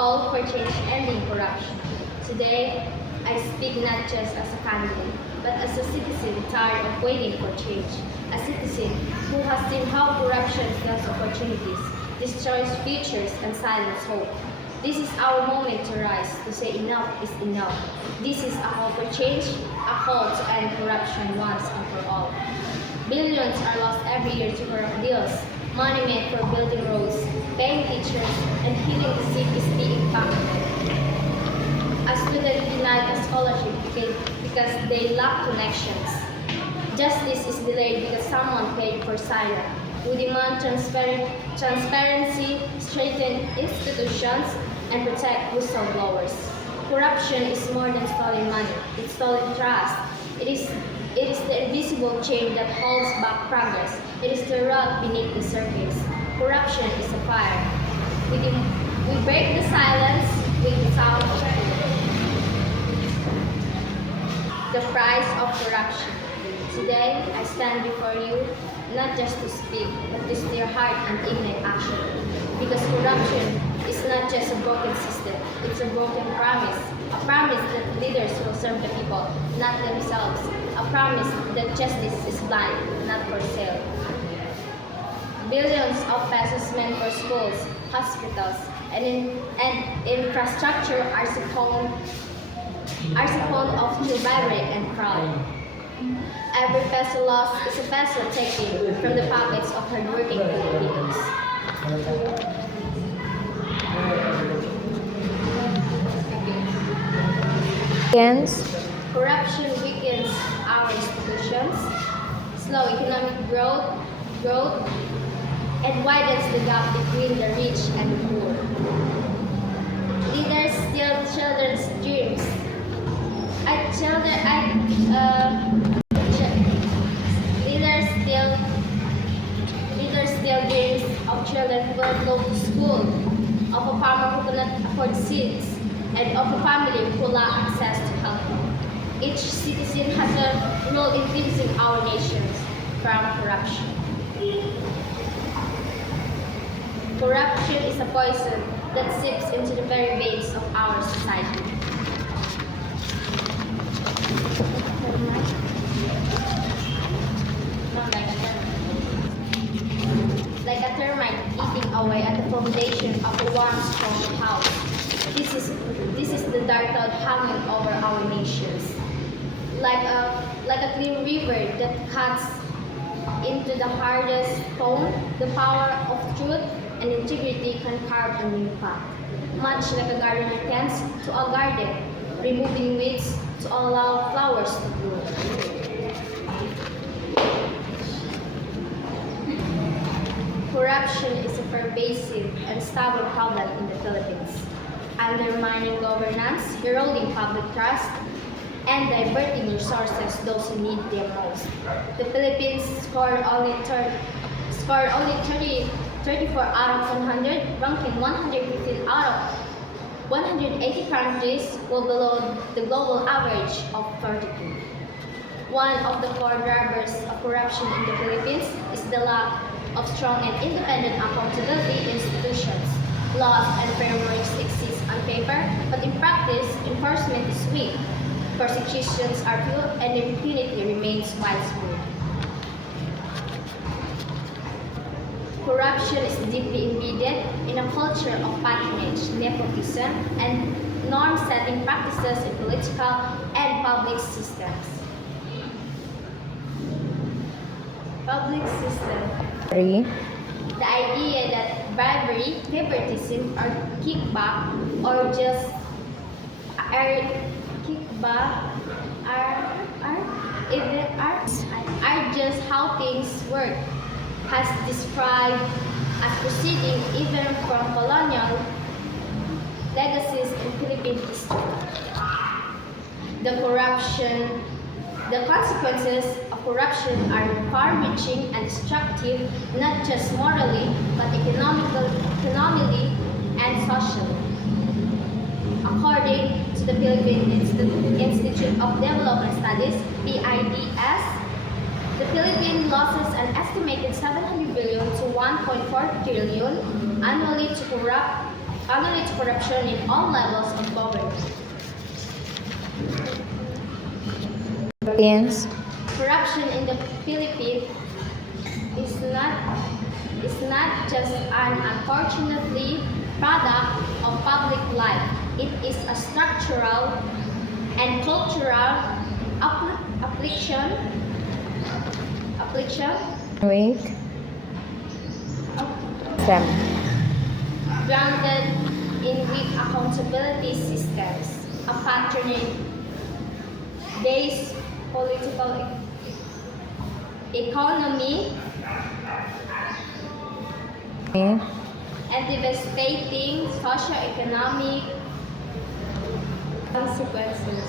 call for change ending corruption. Today, I speak not just as a candidate, but as a citizen tired of waiting for change. A citizen who has seen how corruption steals opportunities, destroys futures, and silence hope. This is our moment to rise, to say enough is enough. This is a call for change, a call to end corruption once and for all. Billions are lost every year to corrupt deals. Money meant for building roads, paying teachers, and healing the sick is being pocketed. A student denied a scholarship because they lack connections. Justice is delayed because someone paid for silence. We demand transparency, strengthen institutions, and protect whistleblowers. Corruption is more than stolen money. It's stolen trust. It is the invisible chain that holds back progress. It is the rug beneath the surface. Corruption is a fire. We break the silence with the sound of truth. The price of corruption. Today, I stand before you not just to speak, but to stir heart and ignite action. Because corruption is not just a broken system, it's a broken promise. A promise that leaders will serve the people, not themselves. A promise that justice is blind, not for sale. Billions of pesos meant for schools, hospitals, and infrastructure are siphoned off through bribery and fraud. Every peso lost is a peso taken from the pockets of hardworking Filipinos. Corruption weakens our institutions, slow economic growth, and widens the gap between the rich and the poor. Leaders steal children's dreams. Leaders steal dreams of children who will go to school, of a farmer who cannot afford seeds, and of a family who lack access to health. Each citizen has a role in cleansing our nations from corruption. Corruption is a poison that seeps into the very veins of our society. Like a termite eating away at the foundation of a once strong house. This is the dark cloud hanging over our nations. Like a clear river that cuts into the hardest stone, the power of truth and integrity can carve a new path. Much like a gardener tends to a garden, removing weeds to allow flowers to bloom. Corruption is a pervasive and stubborn problem in the Philippines, undermining governance, eroding public trust, and diverting resources to those who need them most. The Philippines scored only 34 out of 100, ranking 115 out of 180 countries, well below the global average of 32. One of the core drivers of corruption in the Philippines is the lack of strong and independent accountability institutions. Laws and frameworks exist on paper, but in practice, enforcement is weak. Persecutions are few and impunity remains widespread. Corruption is deeply embedded in a culture of patronage, nepotism, and norm-setting practices in political and public systems. The idea that bribery, favoritism, or kickback, or just are just how things work, has described as proceeding even from colonial legacies in Philippine history. The consequences of corruption are far-reaching and destructive, not just morally, but economically and socially. According to the Philippine Institute of Development Studies, PIDS, the Philippines loses an estimated 700 billion to 1.4 trillion annually to corrupt tolerates corruption in all levels of government. Philippines. Corruption in the Philippines is not just an unfortunately product of public life. It is a structural and cultural affliction Wait. Sam. grounded in weak accountability systems, a patronage-based political economy, Okay. and devastating socioeconomic consequences.